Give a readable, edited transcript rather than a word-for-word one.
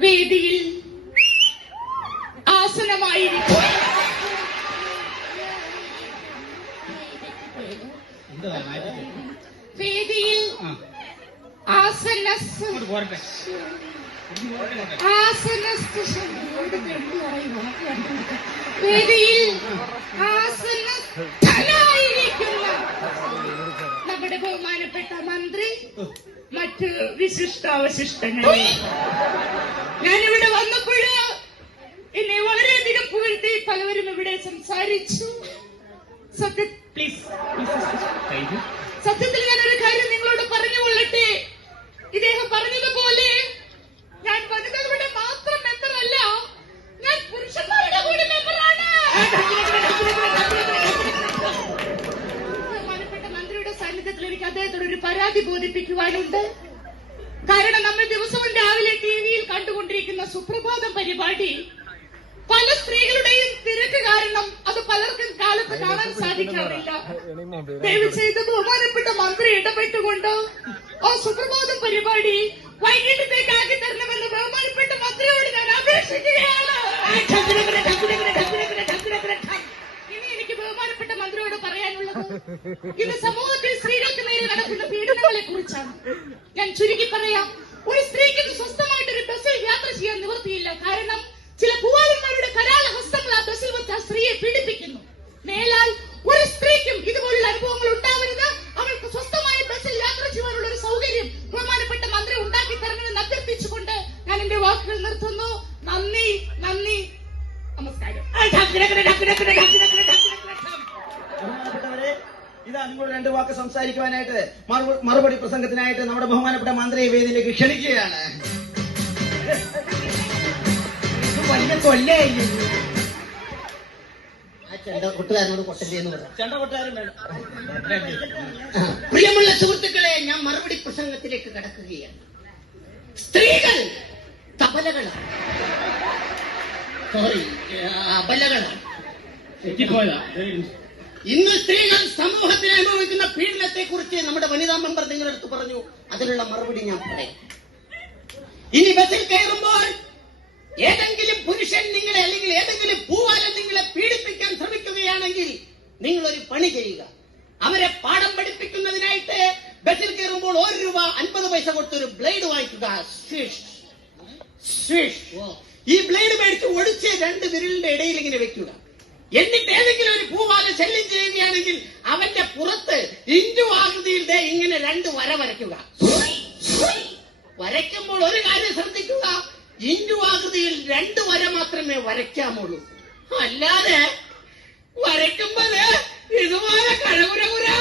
വേദിയിൽ ആസനമായിരിക്കും വേദിയിൽ വേദിയിൽ ആസനസ്ഥനായിരിക്കുന്ന നമ്മുടെ ബഹുമാനപ്പെട്ട മന്ത്രി, മറ്റ് വിശിഷ്ടാവശിഷ്ടങ്ങൾ, ഞാനിവിടെ വന്നപ്പോൾ എന്നെ വളരെയധികം പുകഴ്ത്തി പലവരും ഇവിടെ സംസാരിച്ചു. സത്യത്തിൽ ഞാനൊരു കാര്യം നിങ്ങളോട് പറഞ്ഞുകൊള്ളട്ടെ. ഇദ്ദേഹം പറഞ്ഞതുപോലെ ഞാൻ വനിതകളുടെ മാത്രം മെമ്പറല്ല, ഞാൻ പുരുഷന്മാരുടെ കൂടി മെമ്പറാണ്. ബഹുമാനപ്പെട്ട മന്ത്രിയുടെ സാന്നിധ്യത്തിൽ എനിക്ക് അദ്ദേഹത്തോട് ഒരു പരാതി ബോധിപ്പിക്കുവാനുണ്ട്. കാരണം നമ്മൾ ദിവസവും രാവിലെ ടിവിയിൽ കണ്ടുകൊണ്ടിരിക്കുന്ന സുപ്രഭാതം പരിപാടി പല സ്ത്രീകളുടെയും തിരക്ക് കാരണം അത് പലർക്കും കാലത്ത് കാണാൻ സാധിക്കാറില്ല. ദയവ് ചെയ്ത് ബഹുമാനപ്പെട്ട മന്ത്രി ഇടപെട്ടുകൊണ്ട് ആ സുപ്രഭാതം പരിപാടി വൈകിട്ടത്തേക്ക് ആക്കി തരണമെന്ന് ബഹുമാനപ്പെട്ട മന്ത്രിയോട് ഞാൻ അപേക്ഷിക്കുകയാണ്. ഇനി എനിക്ക് ബഹുമാനപ്പെട്ട മന്ത്രിയോട് പറയാനുള്ളത് ഇന്ന് സമൂഹത്തിൽ സ്ത്രീകൾക്ക് നേരെ നടക്കുന്ന പീഡനങ്ങളെ കുറിച്ചാണ്. ഞാൻ ചുരുക്കി പറയാം. ഒരു സ്ത്രീക്ക് സ്വസ്ഥമായിട്ടൊരു ബസ്സിൽ യാത്ര ചെയ്യാൻ നിവൃത്തിയില്ല. കാരണം ചില പൂവാലന്മാരുടെ കരാള ഹസ്തങ്ങൾ ആ ബസ്സിൽ വെച്ച് ആ സ്ത്രീയെ പീഡിപ്പിക്കുന്നു. മേലാൽ ഒരു സ്ത്രീക്കും ഇതുപോലുള്ള അനുഭവങ്ങൾ ഉണ്ടാവരുത്. അവൾക്ക് സ്വസ്ഥമായി ബസ്സിൽ യാത്ര ചെയ്യാനുള്ള ഒരു സൗകര്യം ബഹുമാനപ്പെട്ട മന്ത്രി ഉണ്ടാക്കി തരണമെന്ന് അഭ്യർത്ഥിച്ചുകൊണ്ട് ഞാൻ എന്റെ വാക്കുകൾ നിർത്തുന്നു. നന്ദി, നന്ദി, നമസ്കാരം. ഇതാ നിങ്ങൾ രണ്ട് വാക്ക് സംസാരിക്കുവാനായിട്ട് മറുപടി പ്രസംഗത്തിനായിട്ട് നമ്മുടെ ബഹുമാനപ്പെട്ട മന്ത്രിയെ വേദിയിലേക്ക് ക്ഷണിക്കുകയാണ്. വലിയ കൊല്ലായി കൂട്ടുകാരനോട് കൊട്ടല്ലേന്ന് പറഞ്ഞു. പ്രിയമുള്ള സുഹൃത്തുക്കളെ, ഞാൻ മറുപടി പ്രസംഗത്തിലേക്ക് കടക്കുകയാണ്. സ്ത്രീകൾ തബലകളാണ്, അബലകളാണ്. ഇന്ന് സ്ത്രീകൾ സമൂഹത്തിൽ അനുഭവിക്കുന്ന പീഡനത്തെ കുറിച്ച് നമ്മുടെ വനിതാ മെമ്പർ നിങ്ങളെടുത്ത് പറഞ്ഞു. അതിനുള്ള മറുപടി ഞാൻ പറയാം. ഇനി ബസ്സിൽ കയറുമ്പോൾ ഏതെങ്കിലും പുരുഷൻ നിങ്ങളെ അല്ലെങ്കിൽ ഏതെങ്കിലും പൂവാലൻ നിങ്ങളെ പീഡിപ്പിക്കാൻ ശ്രമിക്കുകയാണെങ്കിൽ നിങ്ങളൊരു പണി ചെയ്യുക. അവരെ പാഠം പഠിപ്പിക്കുന്നതിനായിട്ട് ബസ്സിൽ കയറുമ്പോൾ ₹1.50 കൊടുത്തൊരു ബ്ലേഡ് വാങ്ങിക്കുക. ഈ ബ്ലേഡ് മേടിച്ച് ഒടിച്ച് 2 വിരലിന്റെ ഇടയിൽ ഇങ്ങനെ വെക്കുക. എന്നിട്ട് ഏതെങ്കിലും ഒരു പൂവാലൻ ശല്യം ചെയ്യുകയാണെങ്കിൽ അവന്റെ പുറത്ത് ഇഞ്ചു ആകൃതിയിൽ ഇങ്ങനെ 2 വര വരയ്ക്കുക. വരയ്ക്കുമ്പോൾ ഒരു കാര്യം ശ്രദ്ധിക്കുക, ഇഞ്ചു ആകൃതിയിൽ 2 വര മാത്രമേ വരയ്ക്കാമുള്ളൂ. അല്ലാതെ വരയ്ക്കുമ്പോൾ ഇതുപോലെ കഴകുരകുരാ